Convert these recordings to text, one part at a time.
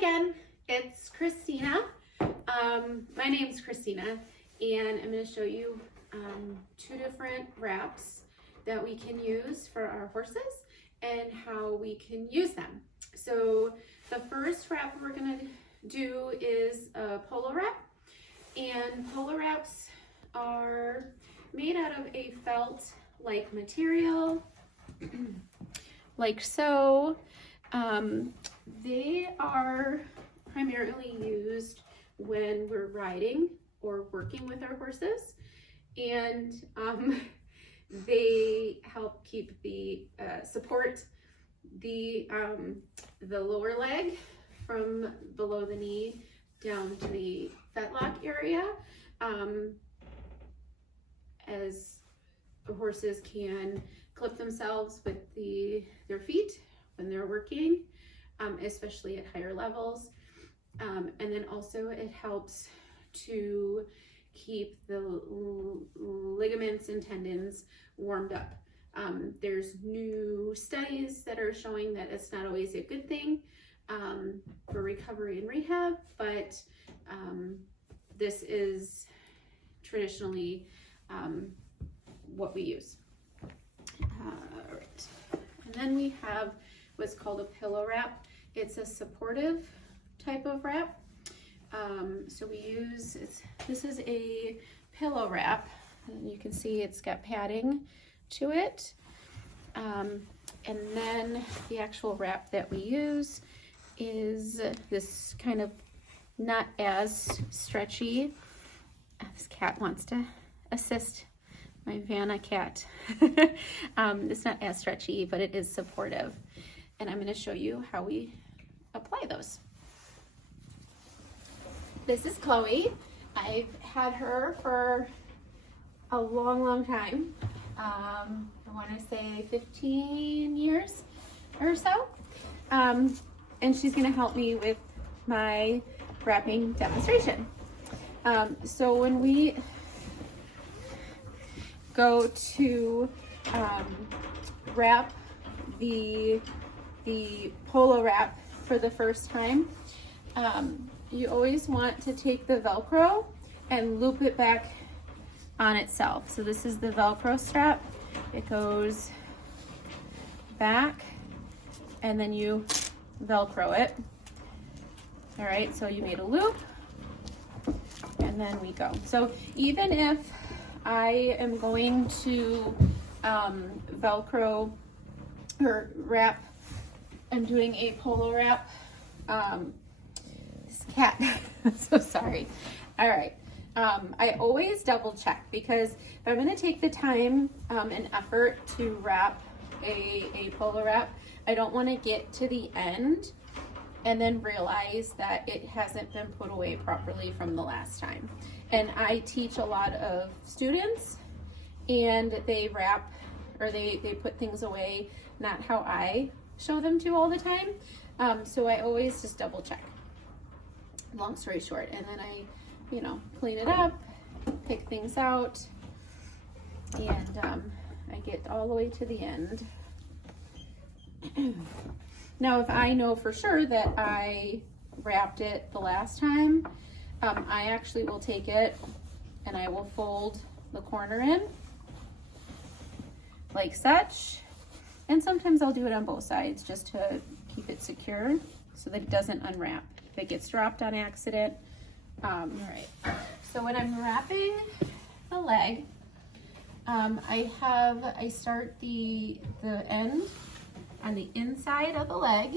again, it's Christina. My name's Christina, and I'm going to show you two different wraps that we can use for our horses and how we can use them. So the first wrap we're going to do is a polo wrap, and polo wraps are made out of a felt-like material, like so. They are primarily used when we're riding or working with our horses, and they help keep the support the lower leg from below the knee down to the fetlock area, as the horses can clip themselves with their feet when they're working, especially at higher levels. And then also it helps to keep the ligaments and tendons warmed up. There's new studies that are showing that it's not always a good thing for recovery and rehab, but this is traditionally what we use. All right. And then we have what's called a pillow wrap. It's a supportive type of wrap. So we use, this is a pillow wrap, and you can see it's got padding to it. And then the actual wrap that we use is this kind of not as stretchy. This cat wants to assist my Vanna cat. It's not as stretchy, but it is supportive. And I'm going to show you how we apply those. This is Chloe. I've had her for a long time. I want to say 15 years or so. And she's going to help me with my wrapping demonstration. So when we go to wrap the polo wrap for the first time, you always want to take the Velcro and loop it back on itself. So this is the Velcro strap. It goes back and then you Velcro it. All right, so you made a loop and then we go. So even if I am going to Velcro or wrap, I'm doing a polo wrap. This cat, I'm so sorry. All right, I always double check, because if I'm gonna take the time and effort to wrap a polo wrap, I don't wanna get to the end and then realize that it hasn't been put away properly from the last time. And I teach a lot of students, and they wrap, or they put things away not how I show them to all the time. So I always just double check, long story short, and then I, clean it up, pick things out, and I get all the way to the end. Now, if I know for sure that I wrapped it the last time, I actually will take it and I will fold the corner in like such. And sometimes I'll do it on both sides just to keep it secure so that it doesn't unwrap if it gets dropped on accident. All right, so when I'm wrapping the leg, I start the end on the inside of the leg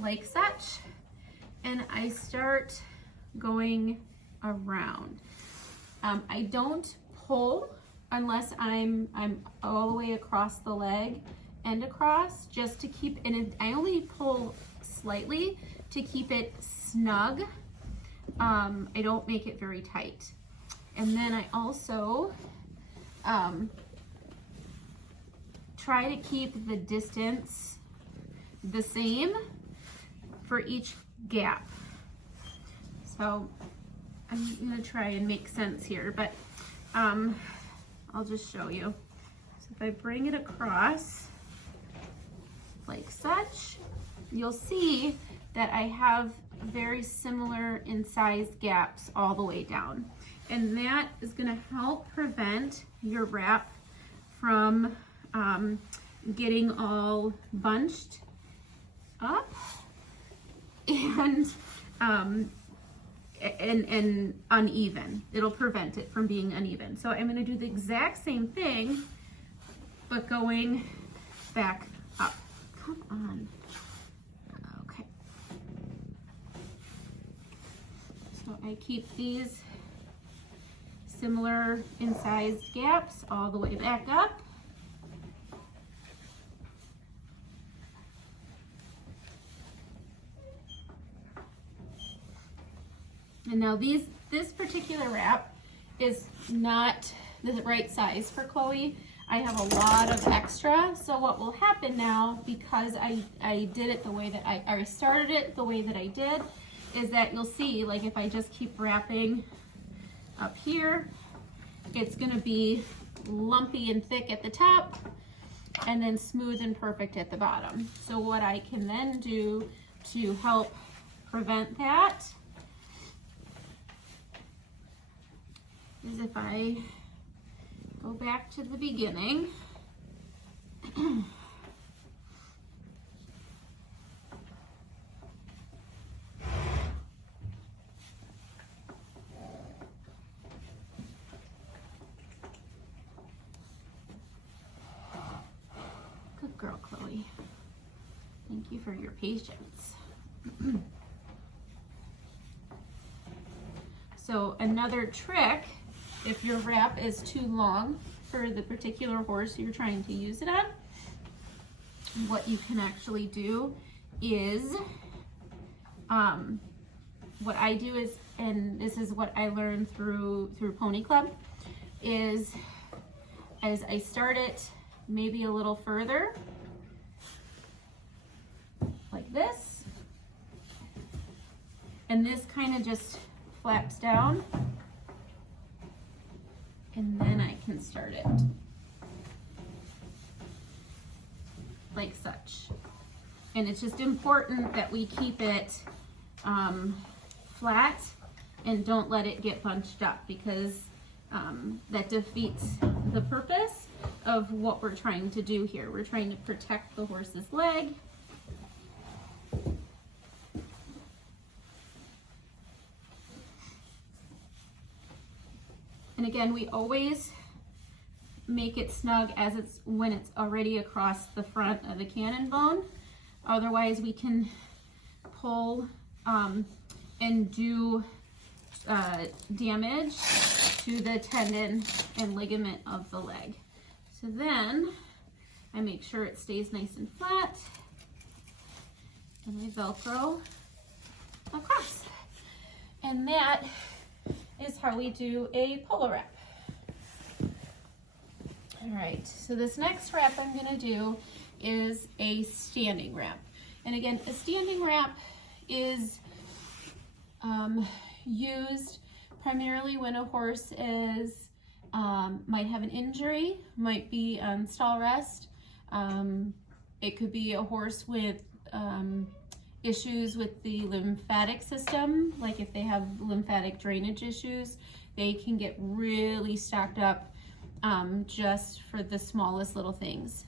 like such, and I start going around. I don't pull unless I'm all the way across the leg and across, just to keep, and I only pull slightly to keep it snug. I don't make it very tight. And then I also try to keep the distance the same for each gap. So I'm gonna try and make sense here, but I'll just show you. So if I bring it across like such, you'll see that I have very similar in size gaps all the way down. And that is gonna help prevent your wrap from getting all bunched up and uneven. It'll prevent it from being uneven. So I'm gonna do the exact same thing, but going back up. Come on. Okay. So I keep these similar in size gaps all the way back up. And now this particular wrap is not the right size for Chloe. I have a lot of extra, so what will happen now, because I did it the way that I started it the way that I did, is that you'll see, like if I just keep wrapping up here, it's gonna be lumpy and thick at the top, and then smooth and perfect at the bottom. So what I can then do to help prevent that is if I go back to the beginning, good girl, Chloe. Thank you for your patience. So another trick, if your wrap is too long for the particular horse you're trying to use it on, what you can actually do is, what I do is, and this is what I learned through Pony Club, is as I start it maybe a little further, like this, and this kind of just flaps down, and then I can start it like such. And it's just important that we keep it flat and don't let it get bunched up, because that defeats the purpose of what we're trying to do here. We're trying to protect the horse's leg. And again, we always make it snug as it's when it's already across the front of the cannon bone. Otherwise, we can pull and do damage to the tendon and ligament of the leg. So then I make sure it stays nice and flat, and I Velcro across. And that is how we do a polo wrap. All right, so this next wrap I'm gonna do is a standing wrap. And again, a standing wrap is used primarily when a horse is, might have an injury, might be on stall rest. It could be a horse with issues with the lymphatic system, like if they have lymphatic drainage issues, they can get really stocked up just for the smallest little things.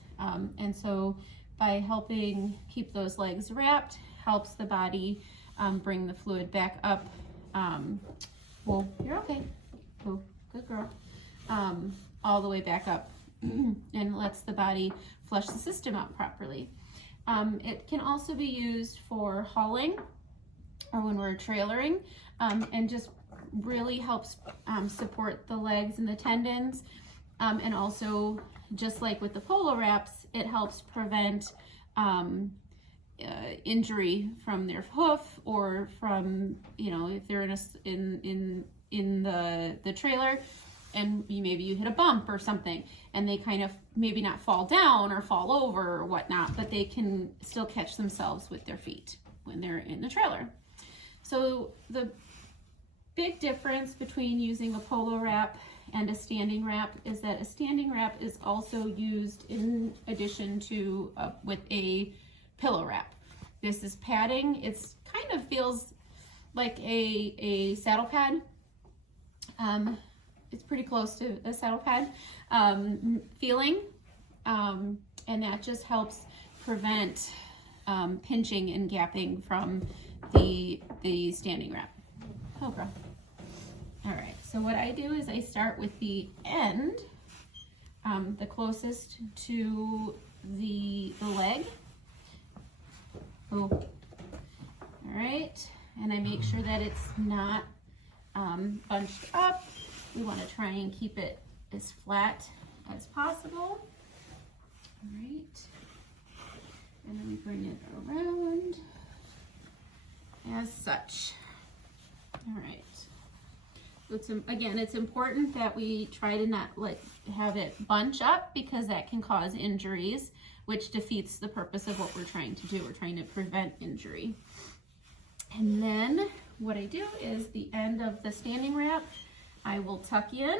And so by helping keep those legs wrapped, helps the body bring the fluid back up. Well, you're okay. Oh, good girl. All the way back up and lets the body flush the system out properly. It can also be used for hauling or when we're trailering, and just really helps support the legs and the tendons. And also, just like with the polo wraps, it helps prevent injury from their hoof, or from, you know, if they're in the trailer and maybe you hit a bump or something, and they kind of maybe not fall down or fall over or whatnot, but they can still catch themselves with their feet when they're in the trailer. So the big difference between using a polo wrap and a standing wrap is that a standing wrap is also used in addition to with a pillow wrap. This is padding. It's kind of feels like a saddle pad. It's pretty close to a saddle pad feeling, and that just helps prevent pinching and gapping from the standing wrap. Oh, girl. All right, so what I do is I start with the end, the closest to the leg. Oh, all right, and I make sure that it's not bunched up. We want to try and keep it as flat as possible. All right, and then we bring it around as such. All right. Again, it's important that we try to not have it bunch up, because that can cause injuries, which defeats the purpose of what we're trying to do. We're trying to prevent injury. And then what I do is the end of the standing wrap, I will tuck in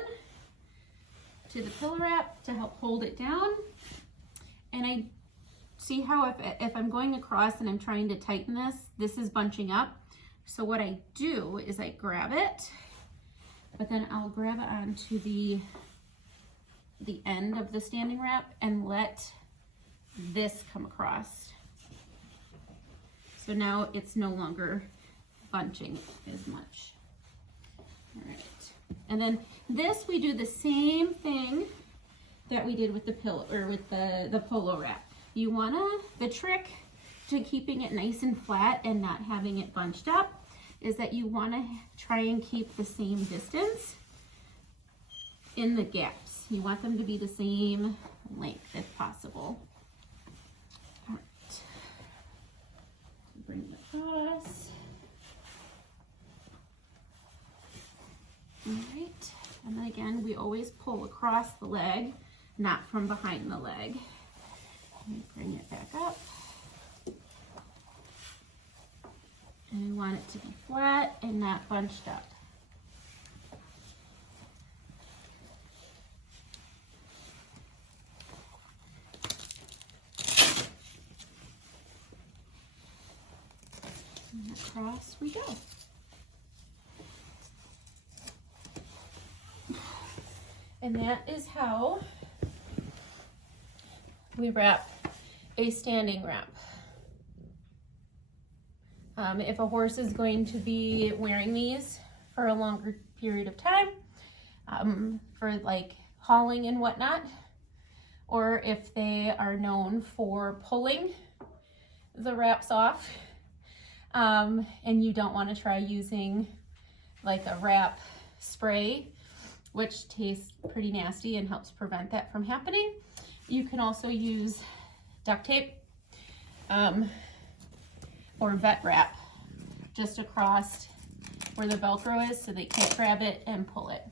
to the pillow wrap to help hold it down. And I see how if I'm going across and I'm trying to tighten this is bunching up. So what I do is I grab it, but then I'll grab it onto the end of the standing wrap and let this come across. So now it's no longer bunching as much. All right. And then this, we do the same thing that we did with the pillow, or with the polo wrap. You wanna, the trick to keeping it nice and flat and not having it bunched up is that you wanna try and keep the same distance in the gaps. You want them to be the same length if possible. All right. Bring it across. All right, and then again, we always pull across the leg, not from behind the leg. Let me bring it back up. And we want it to be flat and not bunched up. And across we go. And that is how we wrap a standing wrap. If a horse is going to be wearing these for a longer period of time, for like hauling and whatnot, or if they are known for pulling the wraps off, and you don't want to try using like a wrap spray, which tastes pretty nasty and helps prevent that from happening, you can also use duct tape or vet wrap just across where the Velcro is so they can't grab it and pull it.